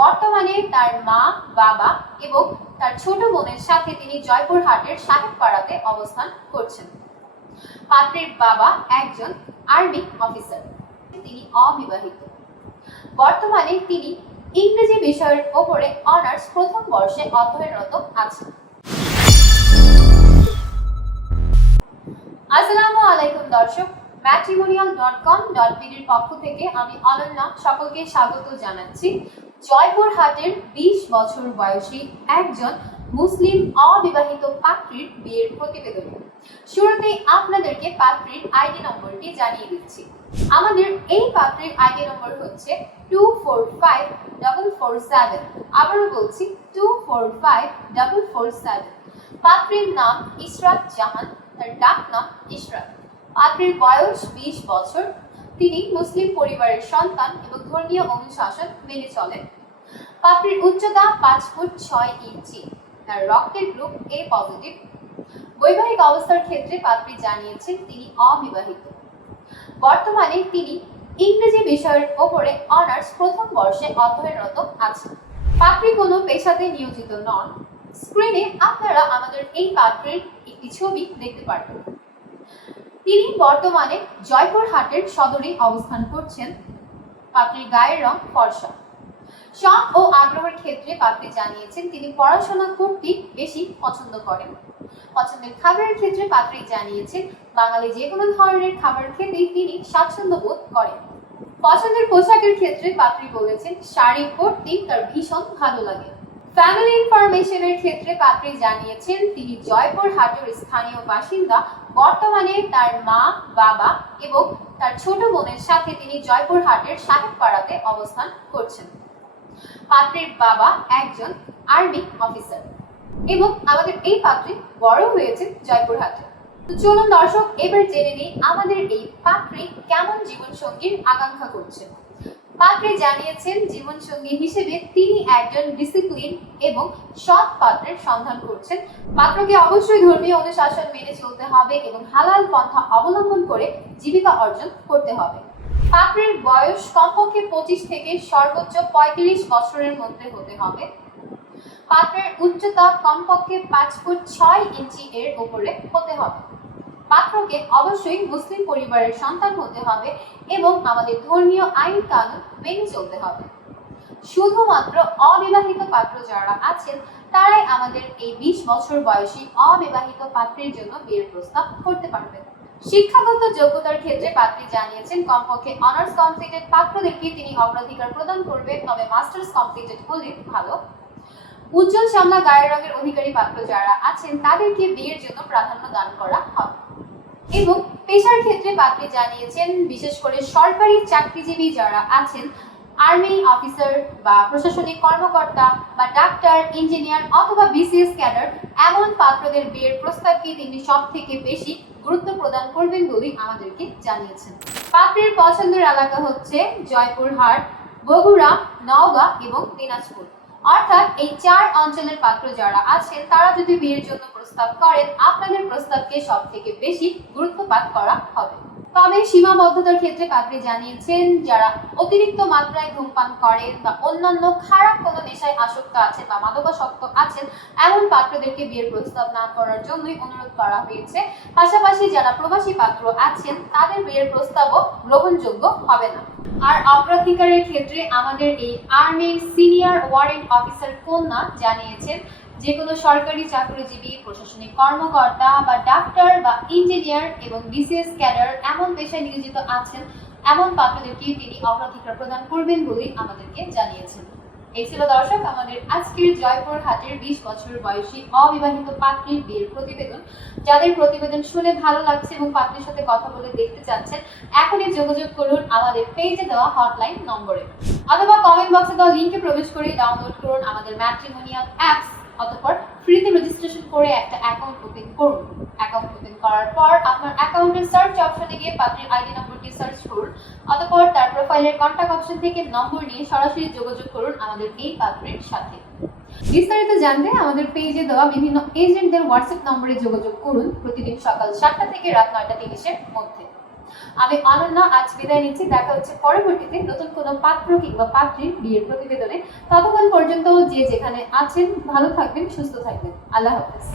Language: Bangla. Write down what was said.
বর্তমানে তার মা, বাবা এবং তার ছোট বোনের সাথে তিনি জয়পুরহাটের সাহেবপাড়াতে অবস্থান করছেন। পাত্রের বাবা একজন আর্মি অফিসার। তিনি অবিবাহিত। বর্তমানে তিনি ইংরেজি বিষয়ের ওপরে অনার্স প্রথম বর্ষে অধ্যয়নরত আছেন। আসসালামু আলাইকুম দর্শক ম্যাট্রিমোনিয়াল ডট কম ডট বিডির পক্ষ থেকে আমি অনন্যা সকলকে স্বাগত জানাচ্ছি। জয়পুরহাটের বিশ বছর বয়সী একজন মুসলিম অবিবাহিত পাত্রীর বিয়ের প্রতিবেদন। শুরুতেই আপনাদেরকে পাত্রীর আইডি নম্বরটি জানিয়ে দিচ্ছি। আমাদের এই পাত্রীর আইডি নম্বর হচ্ছে two four five double four seven আবারও বলছি two four five double four seven পাত্রীর নাম ইশরাত জাহান, তার ডাক নাম ইশরাত। পাত্রীর বয়স বিশ বছর তিনি মুসলিম পরিবারের সন্তান এবং ধর্মীয় অনুশাসন মেনে চলেন। পাপড়ির উচ্চতা পাঁচ ফুট ছয় ইঞ্চি। তার রক্তের গ্রুপ এ পজিটিভ বৈবাহিক অবস্থার ক্ষেত্রে পাপড়ি জানিয়েছেন তিনি অবিবাহিত। বর্তমানে তিনি ইংরেজি বিষয়ের ওপরে অনার্স প্রথম বর্ষে অধ্যয়নরত আছেন। পাপড়ি কোনো পেশাতে নিয়োজিত নন। স্ক্রিনে আপনারা আমাদের এই পাত্রের একটি ছবি দেখতে পারবেন। তিনি বর্তমানে জয়পুরহাটের সদরে অবস্থান করছেন। পাত্রীর গায়ের রং ফর্সা। শখ ও আগ্রহের ক্ষেত্রে পাত্রী জানিয়েছেন, তিনি পড়াশোনা করতে বেশি পছন্দ করেন। পছন্দের খাবারের ক্ষেত্রে পাত্রী জানিয়েছেন, বাঙালি যে কোনো ধরনের খাবার খেতেই তিনি স্বাচ্ছন্দ্য বোধ করেন। পছন্দের পোশাকের ক্ষেত্রে পাত্রী বলেছেন, শাড়ি পরতেই তার ভীষণ ভালো লাগে। ফ্যামিলি ইনফরমেশনের ক্ষেত্রে পাত্রী জানিয়েছেন, তিনি জয়পুর হাটের স্থানীয় বাসিন্দা। বর্তমানে তার মা, বাবা এবং তার ছোট বোনের সাথে তিনি জয়পুর হাটের সাহেবপাড়াতে অবস্থান করছেন। পাত্রের বাবা একজন আর্মি অফিসার এবং আমাদের এই পাত্রী বড় হয়েছে জয়পুরহাটে। চলুন দর্শক, এবার জেনে নিই আমাদের এই পাত্রী কেমন জীবনসঙ্গীর আকাঙ্ক্ষা করছেন পাত্রে জানিয়েছেন, জীবনসঙ্গী হিসেবে তিনি একজন ডিসিপ্লিন এবং সৎ পাত্রের সন্ধান করছেন। পাত্রকে অবশ্যই ধর্মীয় অনুশাসন মেনে চলতে হবে এবং হালাল পন্থা অবলম্বন করে জীবিকা অর্জন করতে হবে। পাত্রের বয়স কমপক্ষে পঁচিশ থেকে সর্বোচ্চ পঁয়ত্রিশ বছরের মধ্যে হতে হবে। পাত্রের উচ্চতা কমপক্ষে পাঁচ ফুট ছয় ইঞ্চি এর উপরে হতে হবে। পাত্রকে অবশ্যই মুসলিম পরিবারের সন্তান হতে হবে এবং আমাদের ধর্মীয় আইন কানুন মেনে চলতে হবে। শুধুমাত্র অবিবাহিত পাত্র যারা আছেন, তারাই আমাদের এই বিশ বছর বয়সী অবিবাহিত পাত্রের জন্য বিয়ের প্রস্তাব করতে পারবেন শিক্ষাগত যোগ্যতার ক্ষেত্রে পাত্রী জানিয়েছেন, কমপক্ষে অনার্স কমপ্লিটেড পাত্রদেরকে তিনি অগ্রাধিকার প্রদান করবেন তবে মাস্টার্স কমপ্লিটেড হলে ভালো। উজ্জ্বল শ্যামলা গায়ের রঙের অধিকারী পাত্র যারা আছেন, তাদেরকে বিয়ের জন্য প্রাধান্য দান করা হবে। এবং পেশার ক্ষেত্রে পাত্রী জানিয়েছেন, বিশেষ করে সরকারি চাকরিজীবী যারা আছেন, আর্মি অফিসার বা প্রশাসনিক কর্মকর্তা বা ডাক্তার, ইঞ্জিনিয়ার অথবা বিসিএস ক্যাডার, এমন পাত্রদের বিয়ের প্রস্তাবকে তিনি সব থেকে বেশি গুরুত্ব প্রদান করবেন বলেই আমাদেরকে জানিয়েছেন। পাত্রের পছন্দের এলাকা হচ্ছে জয়পুরহাট, বগুড়া, নওগাঁ এবং দিনাজপুর। অর্থাৎ এই চার অঞ্চলের পাত্র যারা আছেন তারা যদি বিয়ের জন্য প্রস্তাব করেন, আপনাদের প্রস্তাবকে সব থেকে বেশি গুরুত্বপাত করা হবে। তবে সীমাবদ্ধতার ক্ষেত্রে পাত্রী জানিয়েছেন, যারা অতিরিক্ত মাত্রায় ধূমপান করেন বা অন্যান্য খারাপ কোনো নেশায় আসক্ত আছেন বা মাদকাসক্ত আছেন, এমন পাত্রদেরকে বিয়ের প্রস্তাব না করার জন্যই অনুরোধ করা হয়েছে। পাশাপাশি যারা প্রবাসী পাত্র আছেন, তাদের বিয়ের প্রস্তাবও গ্রহণযোগ্য হবে না। আর অগ্রাধিকারের ক্ষেত্রে আমাদের এই আর্মির সিনিয়র ওয়ারেন্ট অফিসার কন্যা জানিয়েছেন যে কোনো সরকারি চাকরিজীবী, প্রশাসনিক কর্মকর্তা বা ডাক্তার বা ইঞ্জিনিয়ার এবং বিসিএস ক্যাডার এমন পেশায় নিয়োজিত আছেন, এমন পাত্রদেরকে তিনি অগ্রাধিকার প্রদান করবেন বলেই আমাদেরকে জানিয়েছেন। এই ছিল দর্শক আমাদের আজকের জয়পুর হাটের বিশ বছর বয়সী অবিবাহিত পাত্রীর বিয়ের প্রতিবেদন। যাদের প্রতিবেদন শুনে ভালো লাগছে এবং পাত্রীর সাথে কথা বলে দেখতে চাচ্ছেন, এখনই যোগাযোগ করুন আমাদের পেজে দেওয়া হটলাইন নম্বরে। অথবা কমেন্ট বক্সে দেওয়া লিঙ্কে প্রবেশ করে ডাউনলোড করুন আমাদের ম্যাট্রিমোনিয়াল অ্যাপস অতঃপর ফ্রিতে রেজিস্ট্রেশন করে একটা অ্যাকাউন্ট ওপেন করুন। অ্যাকাউন্ট ওপেন করার পর আপনার অ্যাকাউন্টের সার্চ অপশনে গিয়ে পাত্রের আইডি নম্বরটি সার্চ করুন। অতঃপর তার প্রোফাইলের কন্ট্যাক্ট অপশন থেকে নম্বর নিয়ে সরাসরি যোগাযোগ করুন আমাদের এই পাত্রের সাথে। বিস্তারিত জানতে আমাদের পেজে দেওয়া বিভিন্ন এজেন্টদের হোয়াটসঅ্যাপ নম্বরে যোগাযোগ করুন প্রতিদিন সকাল সাতটা থেকে রাত নয়টা তিরিশের মধ্যে। আমি অনন্যা আজ বিদায় নিচ্ছি। দেখা হচ্ছে পরবর্তীতে নতুন কোনো পাত্র কিংবা পাত্রীর বিয়ের প্রতিবেদনে। ততক্ষণ পর্যন্ত যে যেখানে আছেন, ভালো থাকবেন, সুস্থ থাকবেন। আল্লাহ হাফেজ।